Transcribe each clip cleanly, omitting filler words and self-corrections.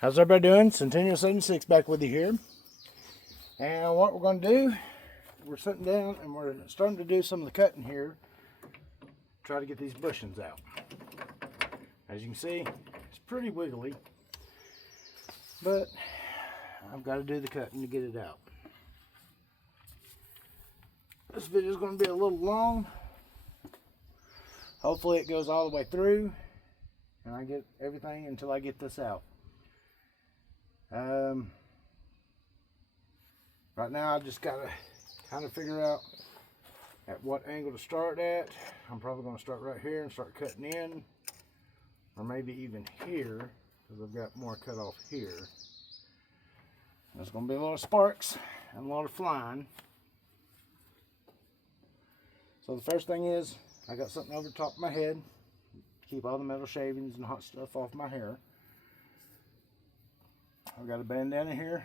How's everybody doing? Centennial 76 back with you here. And what we're going to do, we're sitting down and we're starting to do some of the cutting here. Try to get these bushings out. As you can see, it's pretty wiggly. But I've got to do the cutting to get it out. This video is going to be a little long. Hopefully it goes all the way through and I get everything until I get this out. Right now I just gotta kind of figure out at what angle to start at. I'm probably going to start right here and start cutting in, or maybe even here because I've got more cut off here. There's going to be a lot of sparks and a lot of flying. So the first thing is I got something over the top of my head to keep all the metal shavings and hot stuff off my hair. I've got a bandana here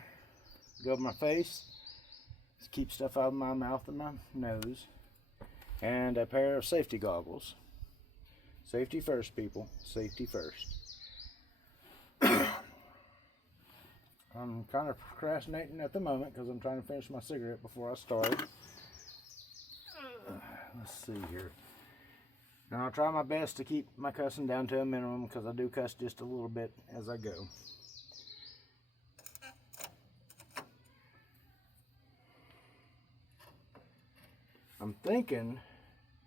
to go over my face to keep stuff out of my mouth and my nose, and a pair of safety goggles. Safety first, people. Safety first. I'm kind of procrastinating at the moment because I'm trying to finish my cigarette before I start. Let's see here. Now I'll try my best to keep my cussing down to a minimum because I do cuss just a little bit as I go. I'm thinking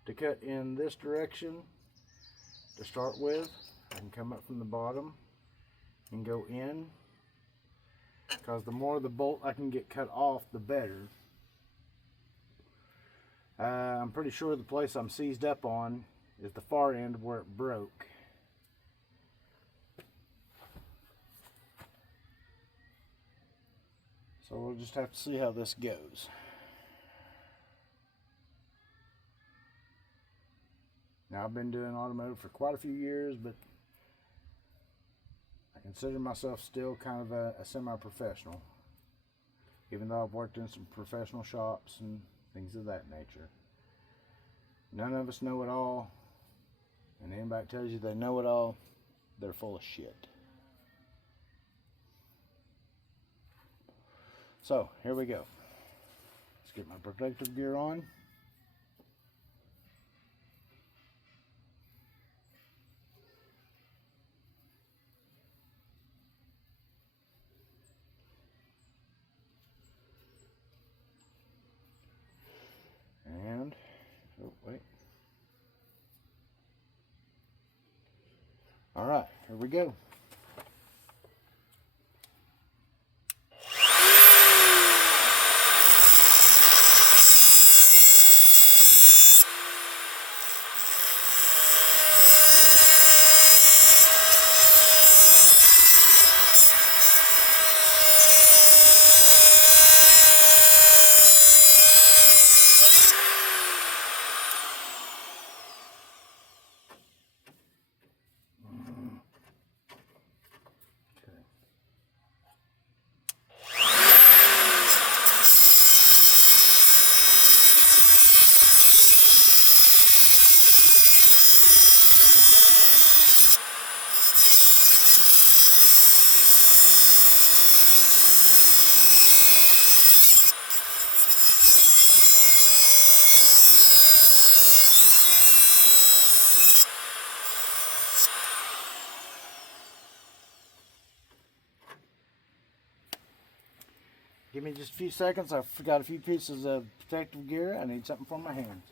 to cut in this direction to start with. I can come up from the bottom and go in, because the more the bolt I can get cut off, the better. I'm pretty sure the place I'm seized up on is the far end where it broke. So we'll just have to see how this goes. Now, I've been doing automotive for quite a few years, but I consider myself still kind of a semi-professional, even though I've worked in some professional shops and things of that nature. None of us know it all, and anybody that tells you they know it all, they're full of shit. So, here we go. Let's get my protective gear on. And, oh wait. All right, here we go. Give me just a few seconds. I forgot a few pieces of protective gear. I need something for my hands.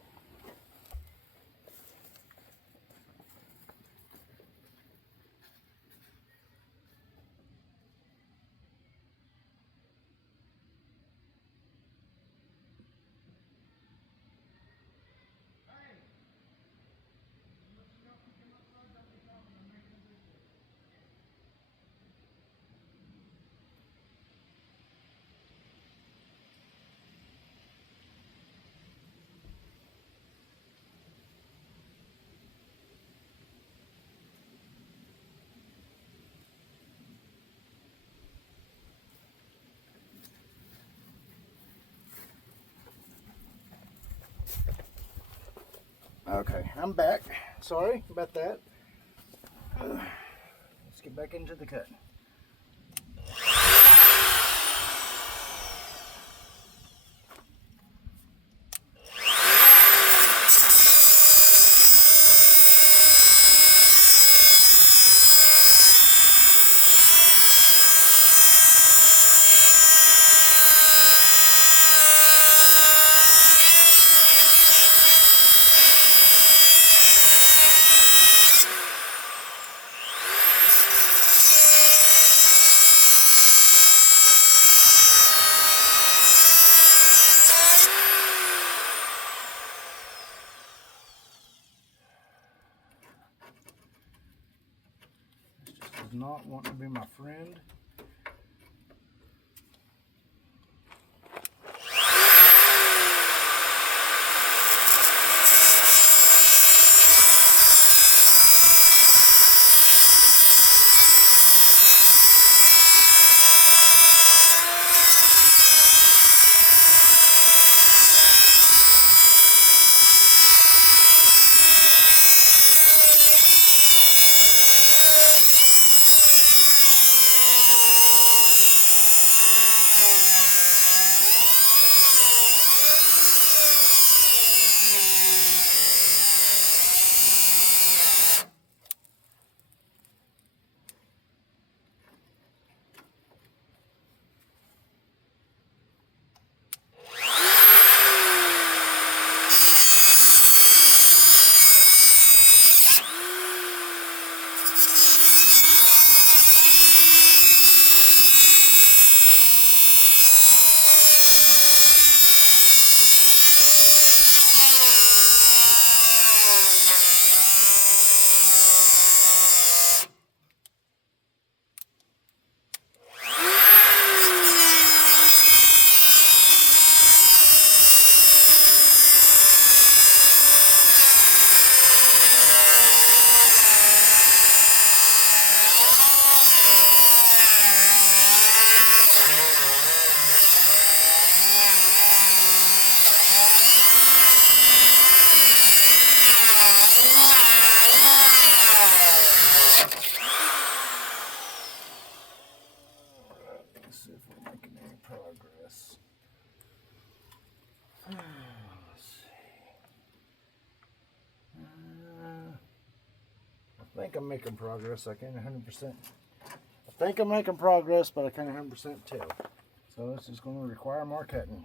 Okay, I'm back. Sorry about that. Let's get back into the cut. not wanting to be my friend. Let's see if we're making any progress. Let's see. I think I'm making progress. I can't 100%. I think I'm making progress, but I can't 100% tell. So this is going to require more cutting.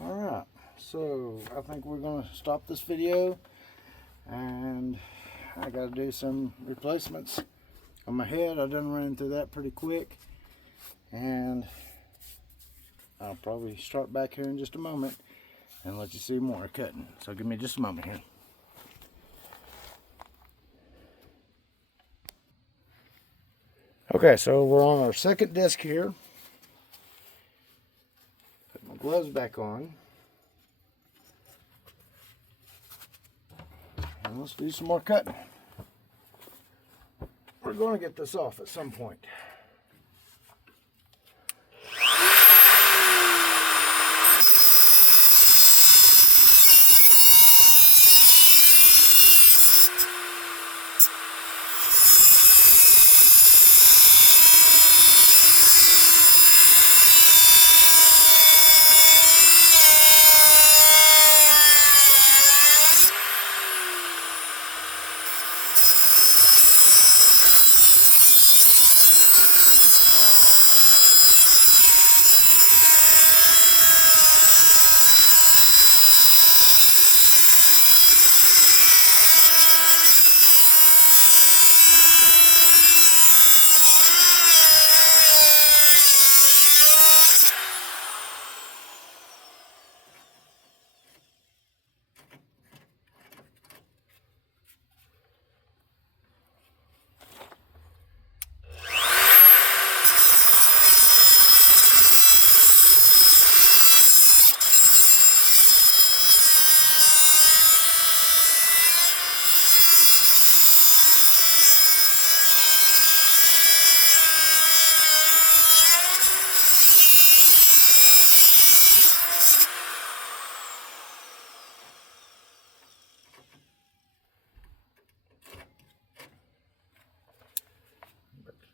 Alright, so I think we're going to stop this video, and I got to do some replacements on my head. I done ran through that pretty quick, and I'll probably start back here in just a moment and let you see more cutting. So give me just a moment here. Okay, so we're on our second disc here. Put my gloves back on. And let's do some more cutting. We're we're going to get this off at some point.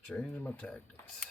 Changing my tactics.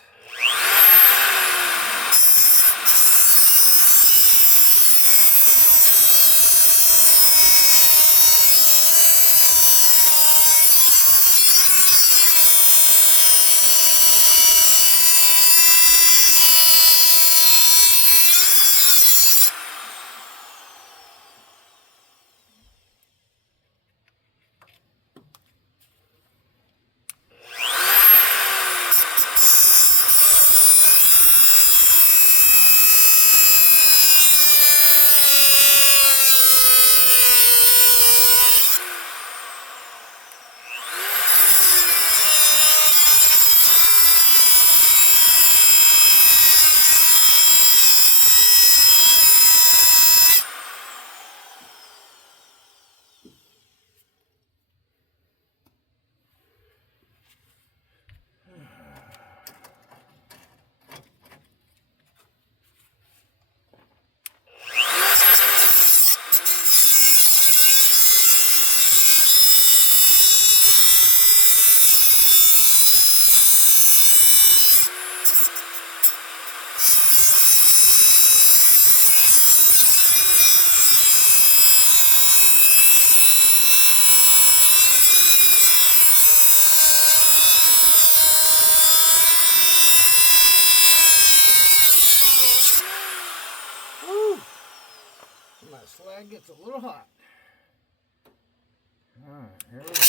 My slag gets a little hot. Alright, here we go.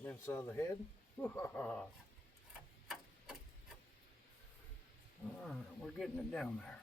Getting inside the head. Alright, we're getting it down there.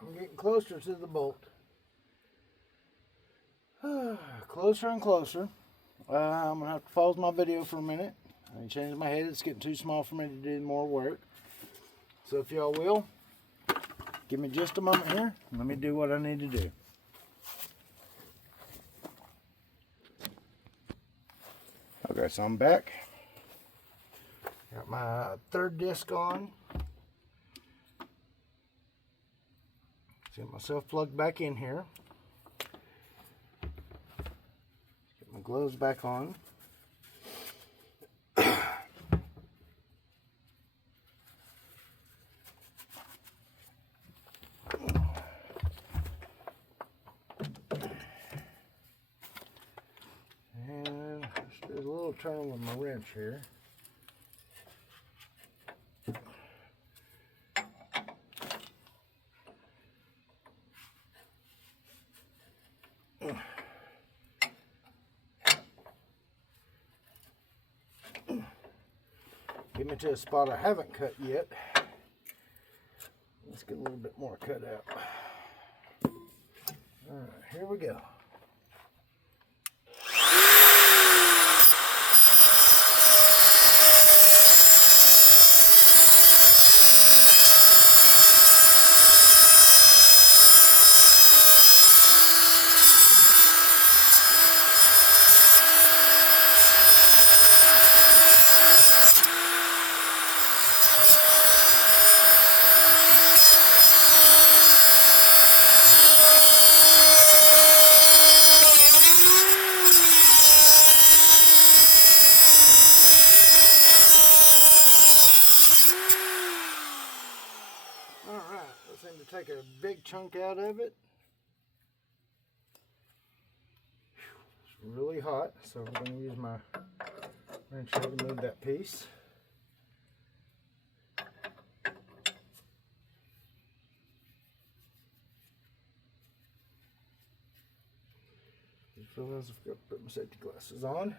I'm getting closer to the bolt. Closer and closer. I'm going to have to pause my video for a minute. I changed my head. It's getting too small for me to do more work. So if y'all will, give me just a moment here. Let me do what I need to do. Okay, so I'm back. Got my third disc on. Get myself plugged back in here. Get my gloves back on. And just do a little turn with my wrench here. Get me to a spot I haven't cut yet. Let's get a little bit more cut out. Alright, here we go. take a big chunk out of it. It's really hot, so we're going to use my wrench here to move that piece. Just realized I've got to put my safety glasses on.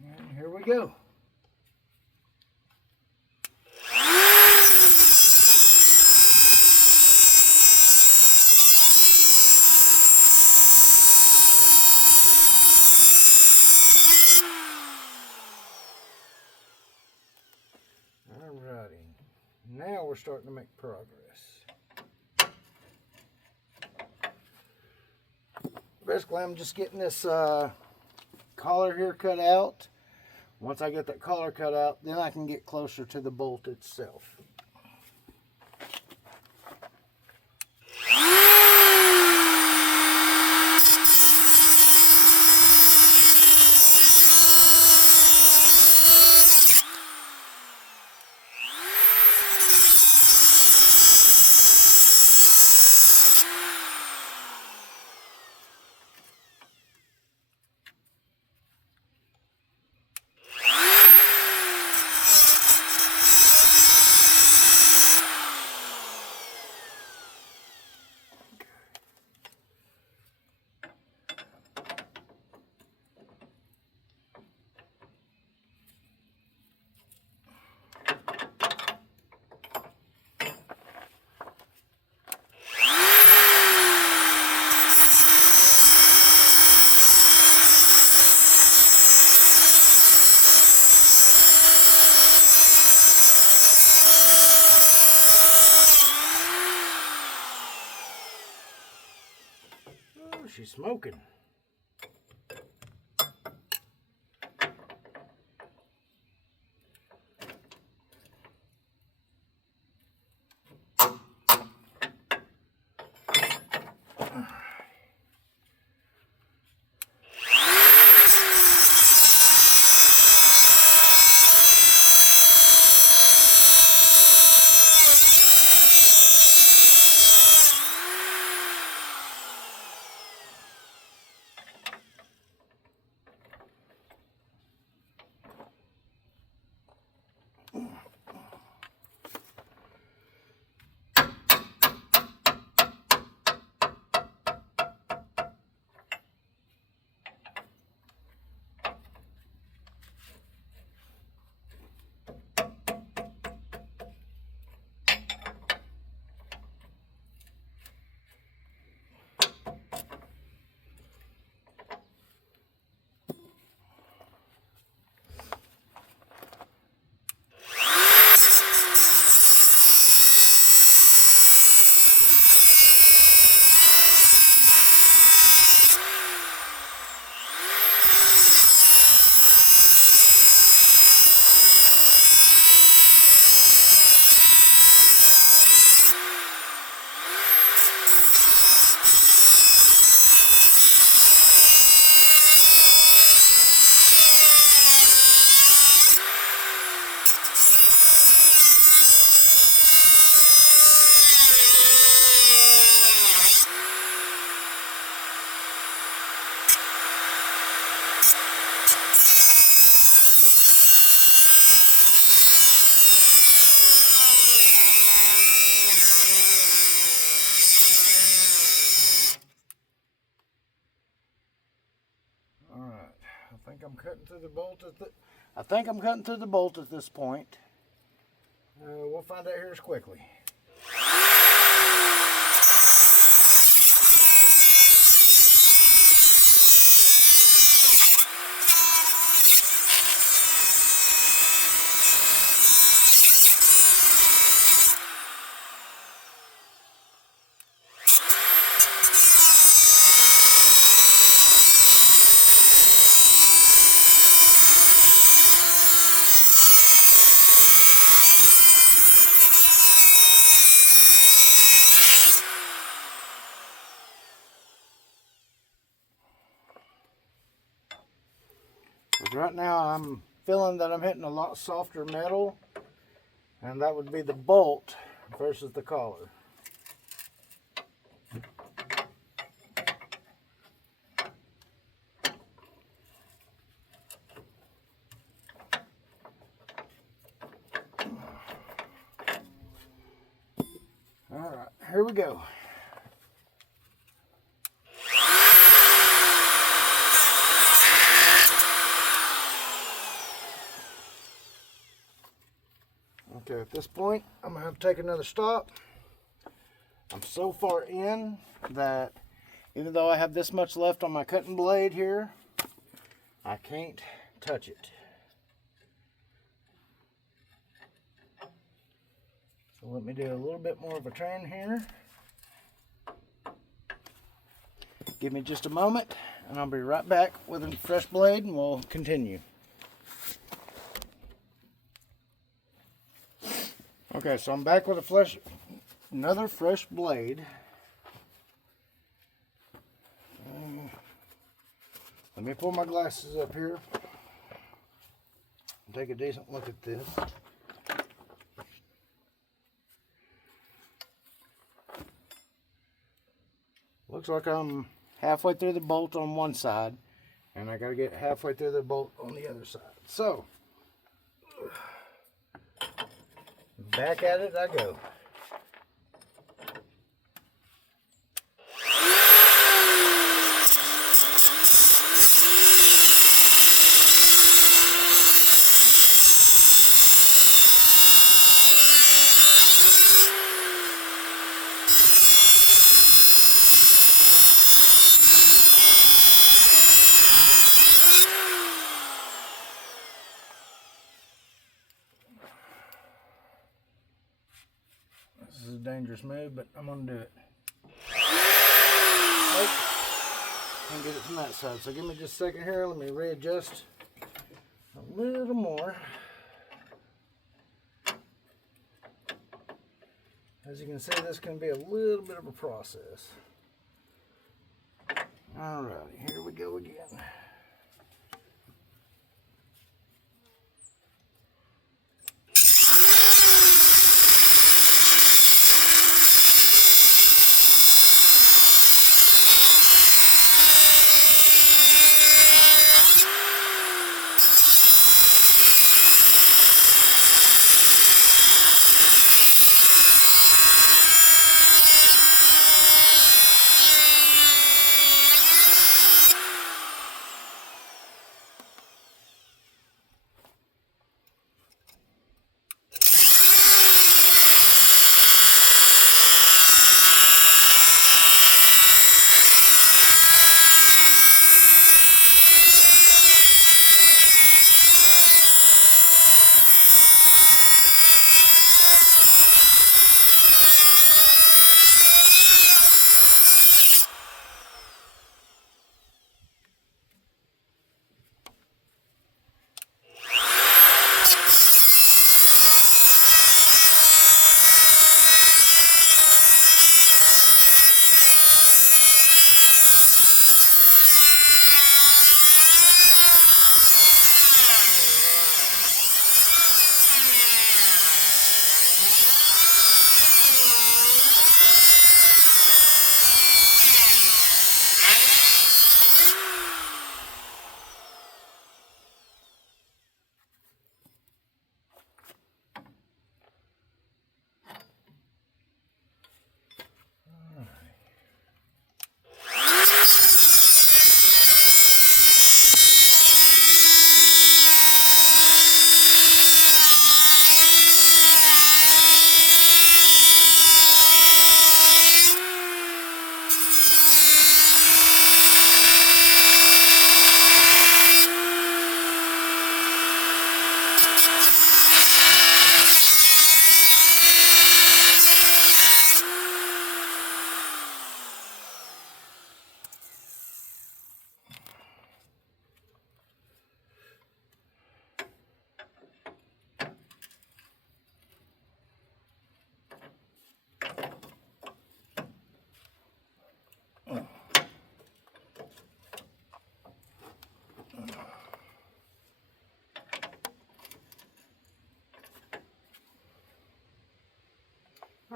And here we go. Alrighty, now we're starting to make progress. Basically, I'm just getting this collar here cut out. Once I get that collar cut out, then I can get closer to the bolt itself. Oh, she's smoking. I think I'm cutting through the bolt at this point. We'll find out here as quickly. right now I'm feeling that I'm hitting a lot softer metal, and that would be the bolt versus the collar. All right, here we go. Okay, at this point, I'm gonna have to take another stop. I'm so far in that even though I have this much left on my cutting blade here, I can't touch it. So let me do a little bit more of a turn here. Give me just a moment and I'll be right back with a fresh blade and we'll continue. Okay, so I'm back with another fresh blade. Let me pull my glasses up here and take a decent look at this. Looks like I'm halfway through the bolt on one side, and I gotta get halfway through the bolt on the other side. So, back at it I go. This is a dangerous move, but I'm gonna do it. Nope. And get it from that side. So give me just a second here. Let me readjust a little more. As you can see, this can be a little bit of a process. Alrighty, here we go again.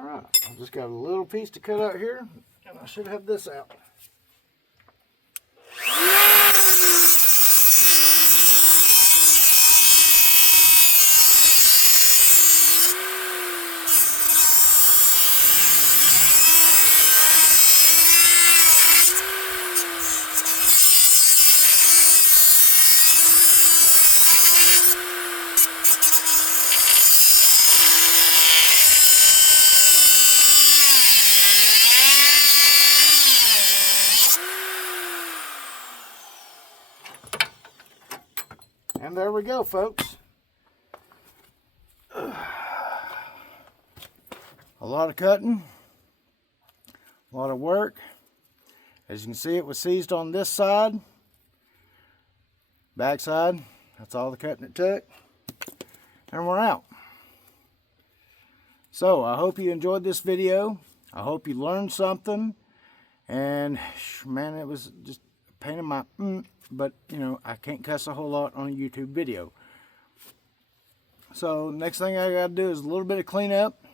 Alright, I just got a little piece to cut out here, and I should have this out. And there we go, folks. A lot of cutting, a lot of work. As you can see, it was seized on this side, back side. That's all the cutting it took, and we're out. So I hope you enjoyed this video. I hope you learned something. And man, it was just a pain in my but you know, I can't cuss a whole lot on a YouTube video. So next thing I gotta do is a little bit of cleanup.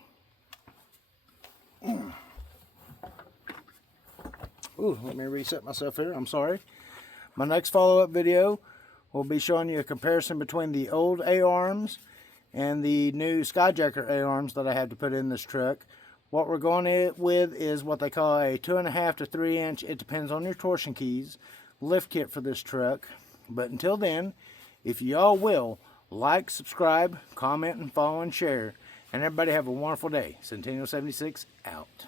Ooh, let me reset myself here. I'm sorry. My next follow-up video will be showing you a comparison between the old A-arms and the new Skyjacker A-arms that I have to put in this truck. What we're going with is what they call a 2.5 to 3 inch, it depends on your torsion keys, lift kit for this truck. But until then, if y'all will, like, subscribe, comment, and follow and share. And everybody have a wonderful day. Centennial 76 out.